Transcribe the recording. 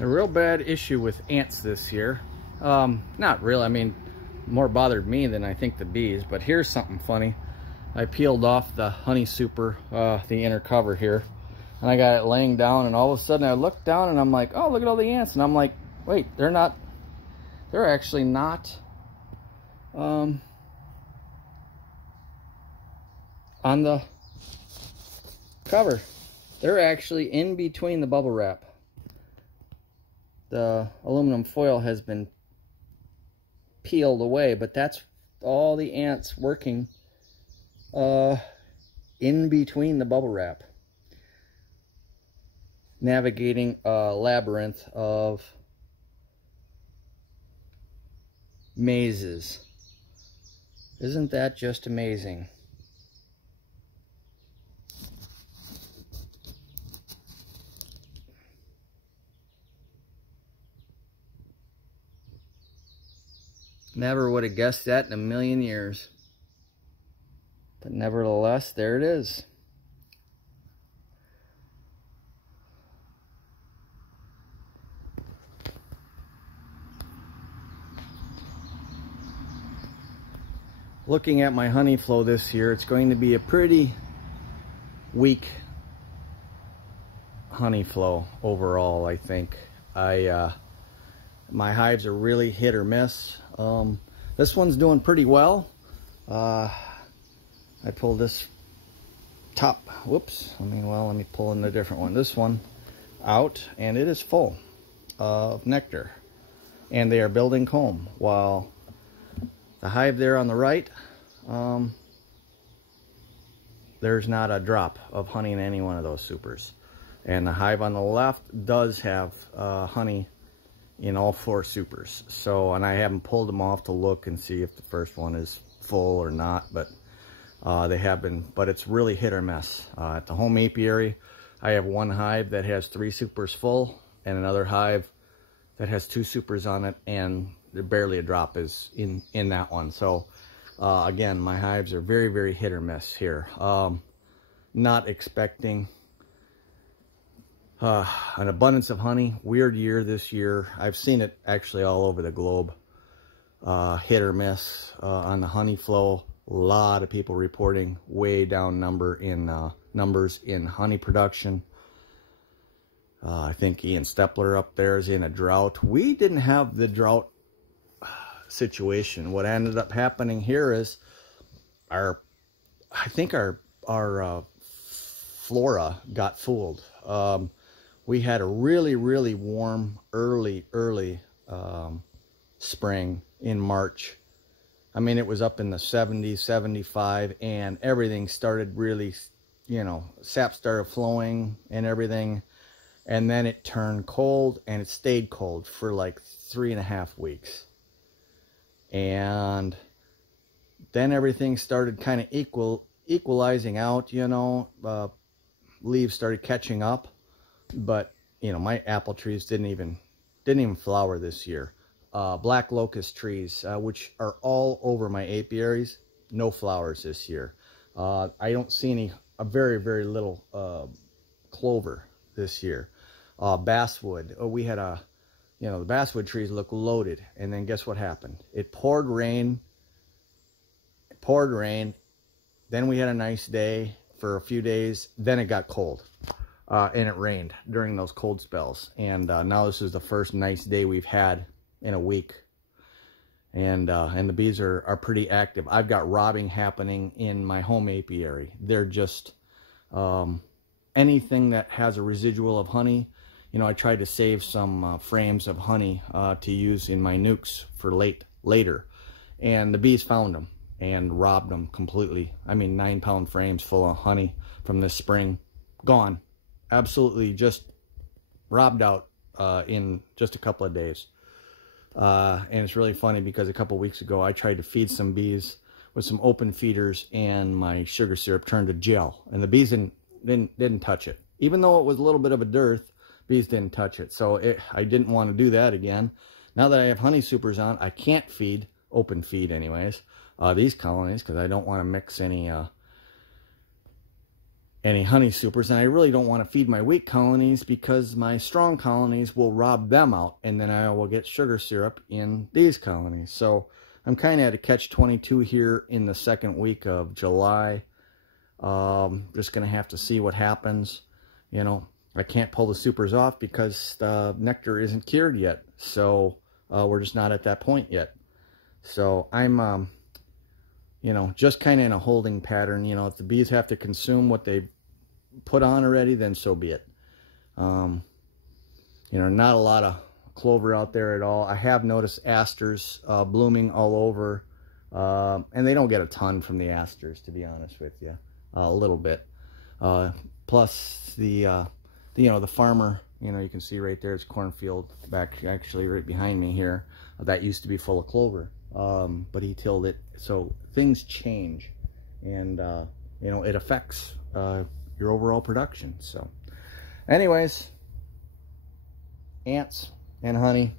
A real bad issue with ants this year. Not real, I mean, more bothered me than I think the bees, but here's something funny. I peeled off the honey super, the inner cover here, and I got it laying down, and all of a sudden I looked down and I'm like, oh, look at all the ants. And I'm like, wait, they're actually not on the cover. They're actually in between the bubble wrap. The aluminum foil has been peeled away, but that's all the ants working in between the bubble wrap, navigating a labyrinth of mazes. Isn't that just amazing? Never would have guessed that in a million years. But nevertheless, there it is. Looking at my honey flow this year, it's going to be a pretty weak honey flow overall, I think. My hives are really hit or miss. This one's doing pretty well. I pulled this top, whoops, let me pull in a different one. This one out, and it is full of nectar. And they are building comb, while the hive there on the right, there's not a drop of honey in any one of those supers. And the hive on the left does have honey in all 4 supers. So, and I haven't pulled them off to look and see if the first one is full or not, but they have been, but it's really hit or miss. At the home apiary, I have one hive that has 3 supers full, and another hive that has 2 supers on it, and barely a drop is in that one. So again, my hives are very, very hit or miss here. Not expecting an abundance of honey. Weird year this year. I've seen it actually all over the globe. Hit or miss on the honey flow. A lot of people reporting way down numbers in honey production. I think Ian Stepler up there is in a drought. We didn't have the drought situation. What ended up happening here is I think our flora got fooled. We had a really, really warm early spring in March. I mean, it was up in the 70s, 75, and everything started really, sap started flowing and everything. And then it turned cold, and it stayed cold for like 3.5 weeks. And then everything started kind of equalizing out, leaves started catching up. But, my apple trees didn't even flower this year. Black locust trees, which are all over my apiaries, no flowers this year. I don't see a very, very little clover this year. Basswood, we had the basswood trees look loaded, and then guess what happened? It poured rain, then we had a nice day for a few days, then it got cold. And it rained during those cold spells. And now this is the first nice day we've had in a week. And the bees are pretty active. I've got robbing happening in my home apiary. They're just anything that has a residual of honey. I tried to save some frames of honey to use in my nukes for later. And the bees found them and robbed them completely. I mean, 9-pound frames full of honey from this spring, gone. Absolutely just robbed out in just a couple of days. And it's really funny because a couple weeks ago I tried to feed some bees with some open feeders, and my sugar syrup turned to gel, and the bees didn't touch it. Even though it was a little bit of a dearth, bees didn't touch it. So I didn't want to do that again. Now that I have honey supers on, I can't open feed anyways, these colonies, because I don't want to mix any any honey supers, and I really don't want to feed my weak colonies because my strong colonies will rob them out, and then I will get sugar syrup in these colonies. So I'm kind of at a catch-22 here in the second week of July. Just going to have to see what happens. You know, I can't pull the supers off because the nectar isn't cured yet. So we're just not at that point yet. So I'm, you know, just kind of in a holding pattern. You know, if the bees have to consume what they put on already, then so be it. You know, not a lot of clover out there at all. I have noticed asters blooming all over, and they don't get a ton from the asters, to be honest with you. A little bit. Plus the you know, the farmer, you know, you can see right there, it's cornfield back actually right behind me here. That used to be full of clover, but he tilled it. So things change, and you know, it affects your overall production. So anyways, ants and honey,